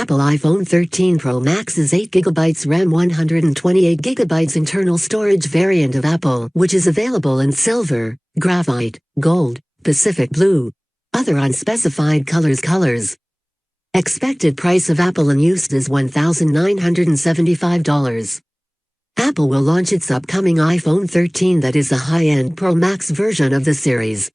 Apple iPhone 13 Pro Max is 8GB RAM 128GB internal storage variant of Apple, which is available in silver, graphite, gold, Pacific blue, other unspecified colors. Expected price of Apple in used is $1,975. Apple will launch its upcoming iPhone 13 that is a high-end Pro Max version of the series.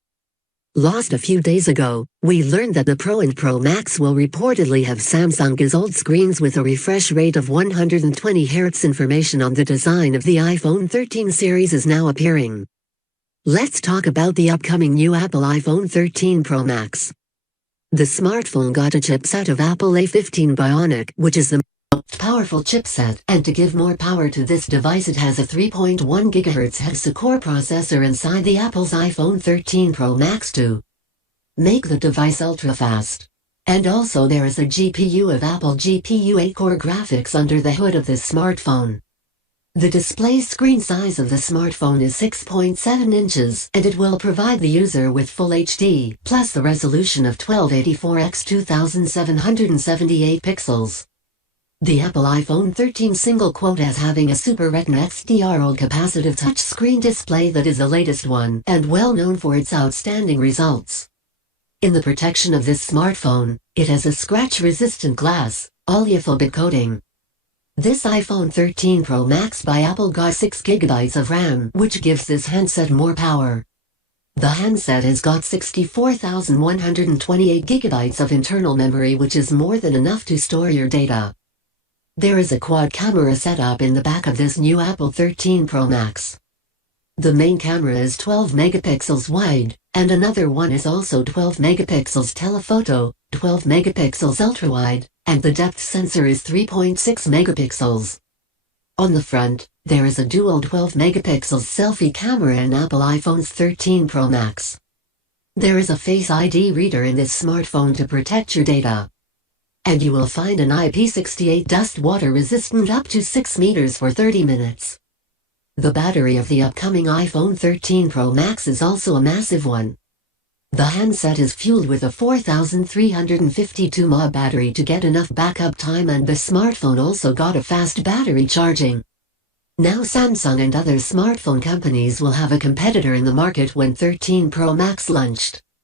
Lost a few days ago, we learned that the Pro and Pro Max will reportedly have Samsungâ's old screens with a refresh rate of 120 Hz. Information on the design of the iPhone 13 series is now appearing. Let's talk about the upcoming new Apple iPhone 13 Pro Max. The smartphone got a chipset of Apple A15 Bionic, which is the most powerful chipset, and to give more power to this device it has a 3.1 GHz Hexa Core processor inside the Apple's iPhone 13 Pro Max to make the device ultra-fast. And also there is a GPU of Apple GPU 8-core graphics under the hood of this smartphone. The display screen size of the smartphone is 6.7 inches, and it will provide the user with Full HD, plus the resolution of 1284 x 2778 pixels. The Apple iPhone 13 single quote as having a Super Retina XDR OLED capacitive touchscreen display that is the latest one, and well known for its outstanding results. In the protection of this smartphone, it has a scratch-resistant glass, oleophobic coating. This iPhone 13 Pro Max by Apple got 6GB of RAM, which gives this handset more power. The handset has got 64,128 GB of internal memory, which is more than enough to store your data. There is a quad camera setup in the back of this new Apple 13 Pro Max. The main camera is 12 megapixels wide, and another one is also 12 megapixels telephoto, 12 megapixels ultrawide, and the depth sensor is 3.6 megapixels. On the front, there is a dual 12 megapixels selfie camera in Apple iPhone's 13 Pro Max. There is a Face ID reader in this smartphone to protect your data. And you will find an IP68 dust water resistant up to 6 meters for 30 minutes. The battery of the upcoming iPhone 13 Pro Max is also a massive one. The handset is fueled with a 4352 mAh battery to get enough backup time, and the smartphone also got a fast battery charging. Now Samsung and other smartphone companies will have a competitor in the market when 13 Pro Max launched.